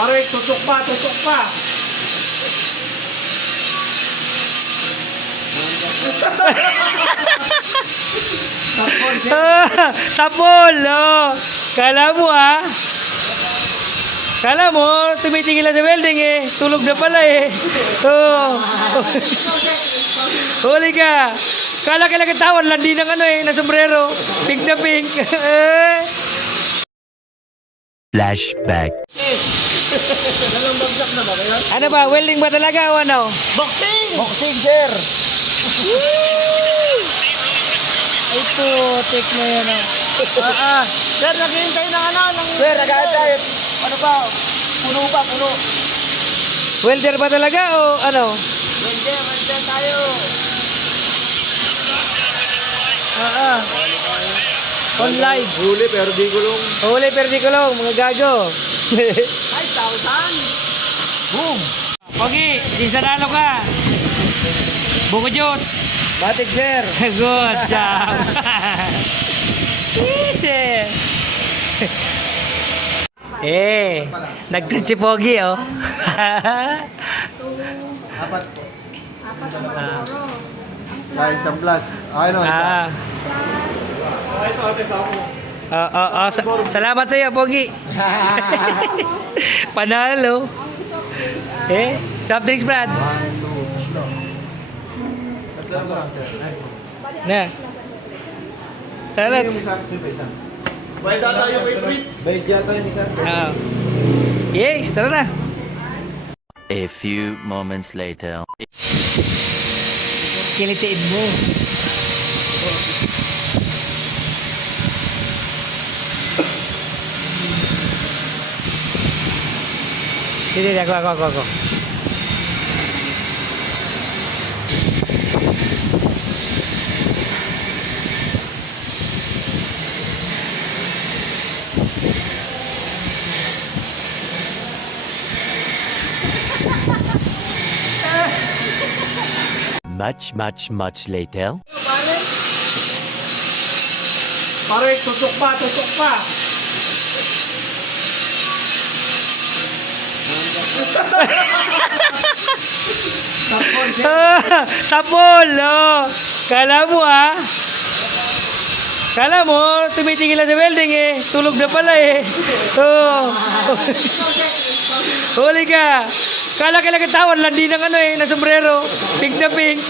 Pare, tutok pa, tutok pa. Sapol, oh. Kala mo Kala mo, tumitigil na sa welding eh. Tulog na pala eh. Oh. Huli ka. Kala katawan, landi ng na sombrero. Pink na pink. Flashback. Dalawang bagsak na ba kayo? Ano ba, welding ba talaga o ano? Boxing! Boxing, sir! Ay putik na yan oh. Sir, naghihintay ng Sir, nag-aantay. Ano ba? Puno ba? Puno. Welder ba talaga o ano? Welder tayo. On live. Huli pero di gulong. Huli pero di kulong, mga gago. 5,000. Boom! Pogi, sinanalo ka. Buko Diyos. Batik, sir. Good job. Easy. Nag-treat si Pogi oh. Apat po. Dahil isang plus. Ano, isa. Salamat sa iyo, Pogi. Panalo. Soft drinks, Brad. 1, 2, 3. Tatlo lang, sir. Na. Salamat. Bayad ata yung kay Fritz. Bayad yata yung isa. Yes, tara na. A few moments later. Kilitiin mo. Hindi, ako. Much later. Pare, tutok pa, tutok pa. Sapol, oh. Kala mo, tumitigil na sa welding eh. Tulog na pala eh. Oh. Huli ka. Kala katawan, landi ng na sombrero. Pink na pink.